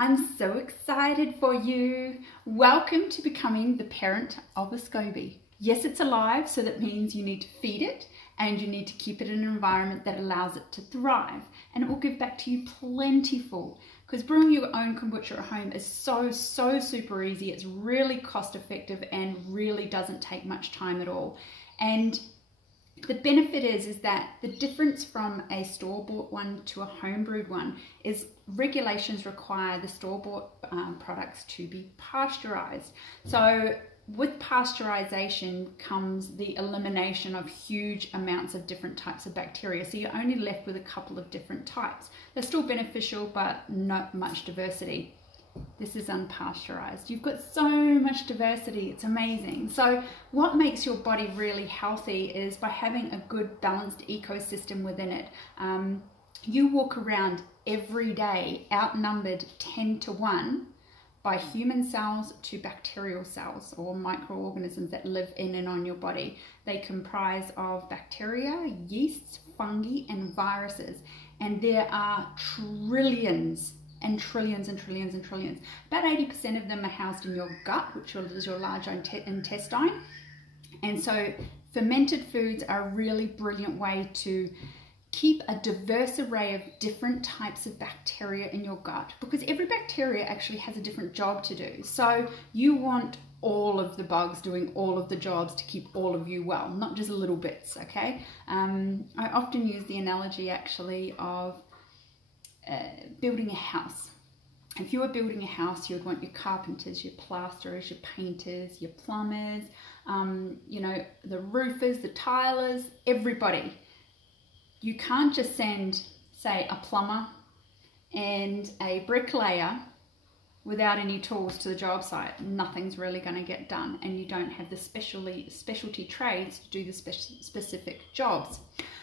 I'm so excited for you. Welcome to becoming the parent of a SCOBY. Yes, it's alive, so that means you need to feed it and you need to keep it in an environment that allows it to thrive, and it will give back to you plentiful. Because brewing your own kombucha at home is so super easy. It's really cost effective and really doesn't take much time at all. And the benefit is that the difference from a store-bought one to a home-brewed one is regulations require the store-bought products to be pasteurized. So with pasteurization comes the elimination of huge amounts of different types of bacteria. So you're only left with a couple of different types. They're still beneficial, but not much diversity. This is unpasteurized. You've got so much diversity, it's amazing. So what makes your body really healthy is by having a good balanced ecosystem within it. You walk around every day outnumbered 10 to 1 by human cells to bacterial cells or microorganisms that live in and on your body. They comprise of bacteria, yeasts, fungi, and viruses. And there are trillions and trillions and trillions and trillions. About 80% of them are housed in your gut, which is your large intestine. And so fermented foods are a really brilliant way to keep a diverse array of different types of bacteria in your gut, because every bacteria actually has a different job to do. So you want all of the bugs doing all of the jobs to keep all of you well, not just little bits, okay? I often use the analogy actually of building a house. If you were building a house, you would want your carpenters, your plasterers, your painters, your plumbers, you know, the roofers, the tilers, everybody. You can't just send, say, a plumber and a bricklayer without any tools to the job site. Nothing's really going to get done, and you don't have the specialty trades to do the specific jobs.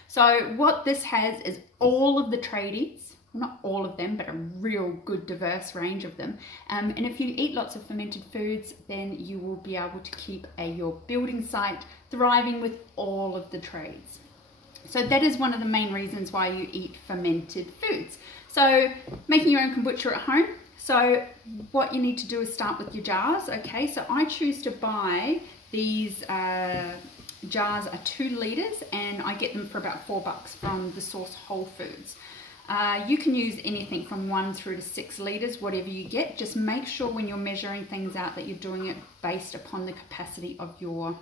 So what this has is all of the tradies, not all of them, but a real good diverse range of them. And if you eat lots of fermented foods, then you will be able to keep your building site thriving with all of the trades. So that is one of the main reasons why you eat fermented foods. So making your own kombucha at home. So what you need to do is start with your jars. Okay, so I choose to buy these jars are 2 liters, and I get them for about $4 from the Source Whole Foods. You can use anything from 1 through to 6 liters, whatever you get. Just make sure when you're measuring things out that you're doing it based upon the capacity of your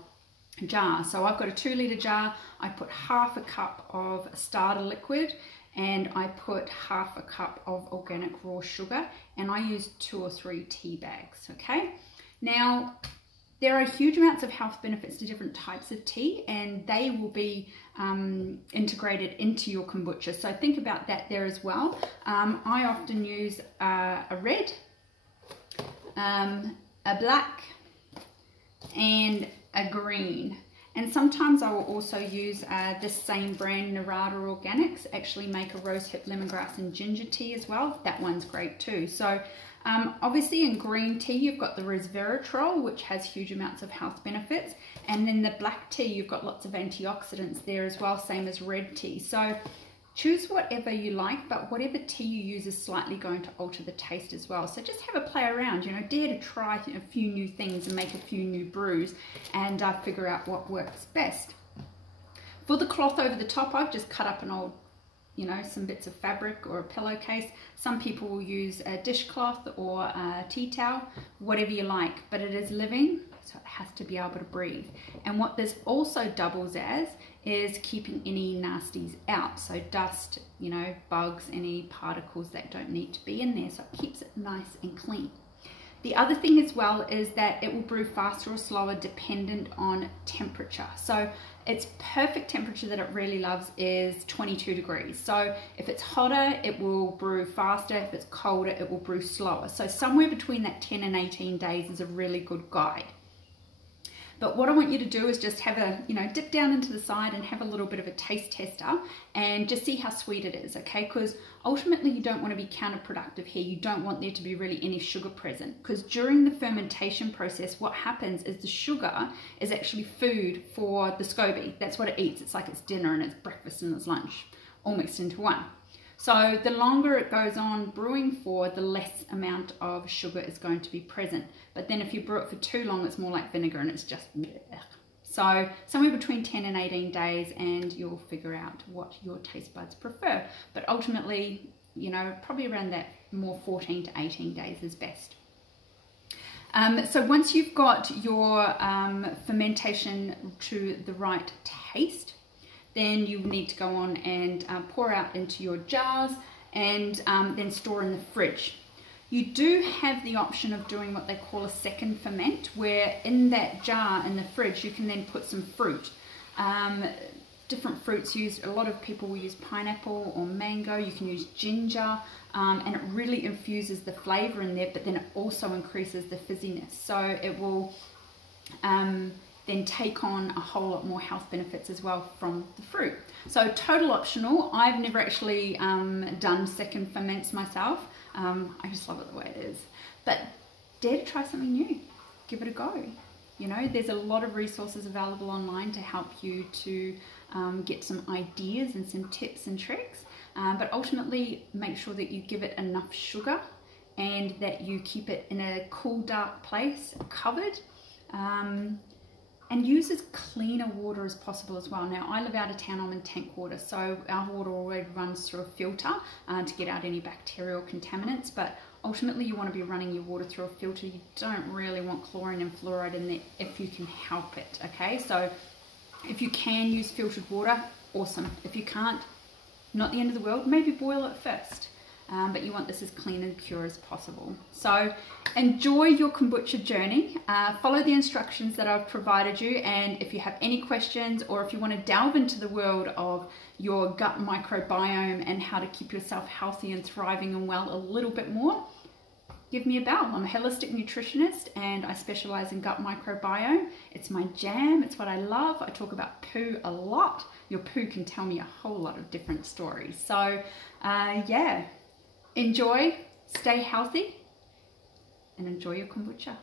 jar. So I've got a 2 liter jar. I put half a cup of starter liquid, and I put half a cup of organic raw sugar, and I use 2 or 3 tea bags. Okay, now there are huge amounts of health benefits to different types of tea, and they will be integrated into your kombucha. So think about that there as well. I often use a red, a black, and a green. And sometimes I will also use this same brand, Narada Organics, actually make a rosehip, lemongrass and ginger tea as well. That one's great too. So obviously in green tea you've got the resveratrol, which has huge amounts of health benefits, and then the black tea you've got lots of antioxidants there as well, same as red tea. So choose whatever you like, but whatever tea you use is slightly going to alter the taste as well. So just have a play around, you know, dare to try a few new things and make a few new brews, and figure out what works best. For the cloth over the top, I've just cut up an old, you know, some bits of fabric or a pillowcase. Some people will use a dishcloth or a tea towel, whatever you like, but it is living, so it has to be able to breathe. And what this also doubles as is keeping any nasties out. So dust, you know, bugs, any particles that don't need to be in there. So it keeps it nice and clean. The other thing as well is that it will brew faster or slower dependent on temperature. So its perfect temperature that it really loves is 22 degrees. So if it's hotter, it will brew faster. If it's colder, it will brew slower. So somewhere between that 10 and 18 days is a really good guide. But what I want you to do is just have a, you know, dip down into the side and have a little bit of a taste tester and just see how sweet it is, okay? Because ultimately you don't want to be counterproductive here. You don't want there to be really any sugar present, because during the fermentation process, what happens is the sugar is actually food for the SCOBY. That's what it eats. It's like its dinner and its breakfast and its lunch, all mixed into one. So the longer it goes on brewing for, the less amount of sugar is going to be present. But then if you brew it for too long, it's more like vinegar and it's just bleh. So somewhere between 10 and 18 days, and you'll figure out what your taste buds prefer. But ultimately, you know, probably around that more 14 to 18 days is best. So once you've got your fermentation to the right taste, then you need to go on and pour out into your jars and then store in the fridge. You do have the option of doing what they call a second ferment, where in that jar in the fridge you can then put some fruit. Different fruits used, a lot of people will use pineapple or mango, you can use ginger, and it really infuses the flavour in there, but then it also increases the fizziness. So it will then take on a whole lot more health benefits as well from the fruit. So total optional. I've never actually done second ferments myself. I just love it the way it is. But dare to try something new. Give it a go. You know, there's a lot of resources available online to help you to get some ideas and some tips and tricks. But ultimately, make sure that you give it enough sugar and that you keep it in a cool, dark place, covered. And use as cleaner water as possible as well. Now, I live out of town, I'm in tank water, so our water already runs through a filter to get out any bacterial contaminants, but ultimately you want to be running your water through a filter. You don't really want chlorine and fluoride in there if you can help it, okay? So if you can use filtered water, awesome. If you can't, not the end of the world, maybe boil it first. But you want this as clean and pure as possible. So enjoy your kombucha journey. Follow the instructions that I've provided you, and if you have any questions or if you want to delve into the world of your gut microbiome and how to keep yourself healthy and thriving and well a little bit more, give me a bell. I'm a holistic nutritionist and I specialize in gut microbiome. It's my jam, it's what I love. I talk about poo a lot. Your poo can tell me a whole lot of different stories. So yeah. Enjoy, stay healthy, and enjoy your kombucha.